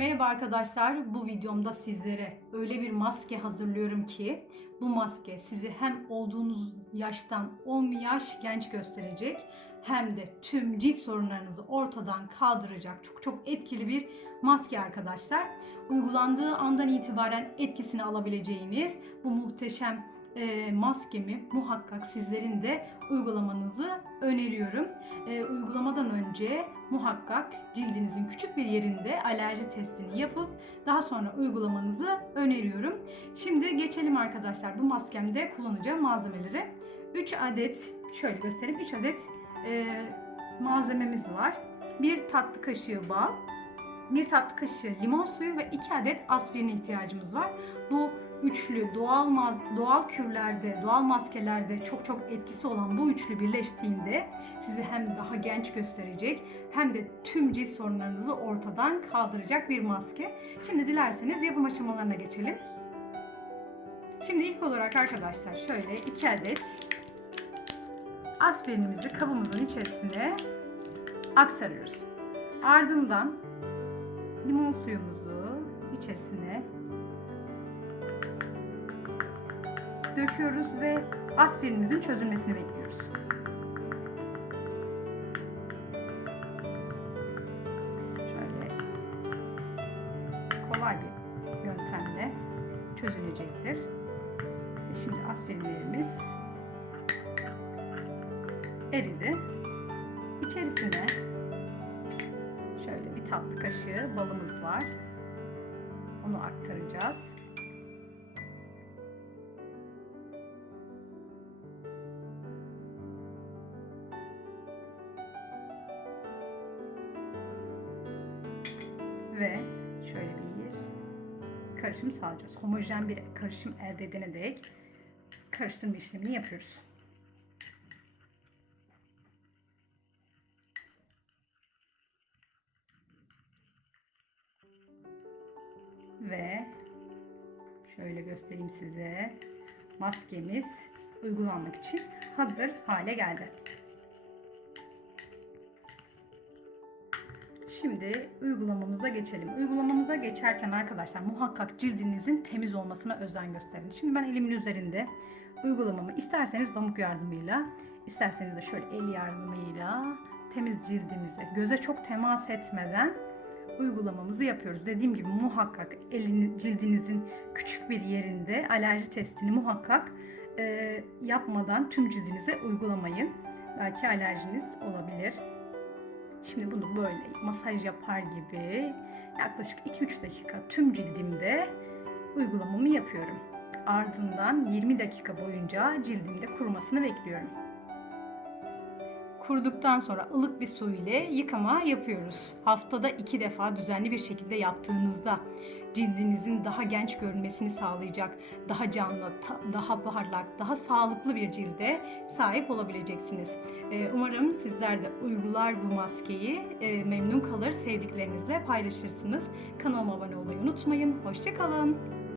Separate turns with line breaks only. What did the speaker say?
Merhaba arkadaşlar. Bu videomda sizlere öyle bir maske hazırlıyorum ki bu maske sizi hem olduğunuz yaştan 10 yaş genç gösterecek hem de tüm cilt sorunlarınızı ortadan kaldıracak çok çok etkili bir maske arkadaşlar. Uygulandığı andan itibaren etkisini alabileceğiniz bu muhteşem e, maskemi muhakkak sizlerin de uygulamanızı öneriyorum. E, uygulamadan önce muhakkak cildinizin küçük bir yerinde alerji testini yapıp daha sonra uygulamanızı öneriyorum. Şimdi geçelim arkadaşlar bu maskemde kullanacağım malzemeleri. 3 adet şöyle göstereyim 3 adet e, malzememiz var. 1 tatlı kaşığı bal, 1 tatlı kaşığı limon suyu ve 2 adet aspirine ihtiyacımız var. Bu üçlü doğal doğal kürlerde, doğal maskelerde çok çok etkisi olan bu üçlü birleştiğinde sizi hem daha genç gösterecek hem de tüm cilt sorunlarınızı ortadan kaldıracak bir maske. Şimdi dilerseniz yapım aşamalarına geçelim. Şimdi ilk olarak arkadaşlar şöyle 2 adet aspirinimizi kabımızın içerisine aktarıyoruz. Ardından limon suyumuzu içerisine döküyoruz ve aspirinimizin çözülmesini bekliyoruz. Şöyle kolay bir yöntemle çözülecektir. Şimdi aspirinlerimiz eridi. İçerisine tatlı kaşığı balımız var. Onu aktaracağız. Ve şöyle bir karışım sağlayacağız. Homojen bir karışım elde edene dek karıştırma işlemini yapıyoruz. Ve şöyle göstereyim size. Maskemiz uygulanmak için hazır hale geldi. Şimdi uygulamamıza geçelim. Uygulamamıza geçerken arkadaşlar muhakkak cildinizin temiz olmasına özen gösterin. Şimdi ben elimin üzerinde uygulamamı isterseniz pamuk yardımıyla, isterseniz de şöyle el yardımıyla temiz cildimize, göze çok temas etmeden uygulamamızı yapıyoruz. Dediğim gibi muhakkak elini, cildinizin küçük bir yerinde alerji testini muhakkak e, yapmadan tüm cildinize uygulamayın. Belki alerjiniz olabilir. Şimdi bunu böyle masaj yapar gibi yaklaşık 2-3 dakika tüm cildimde uygulamamı yapıyorum. Ardından 20 dakika boyunca cildimde kurumasını bekliyorum. Kuruduktan sonra ılık bir su ile yıkama yapıyoruz. Haftada iki defa düzenli bir şekilde yaptığınızda cildinizin daha genç görünmesini sağlayacak, daha canlı, daha parlak, daha sağlıklı bir cilde sahip olabileceksiniz. Ee, Umarım sizler de uygular bu maskeyi, e, memnun kalır, sevdiklerinizle paylaşırsınız. Kanalıma abone olmayı unutmayın. Hoşçakalın.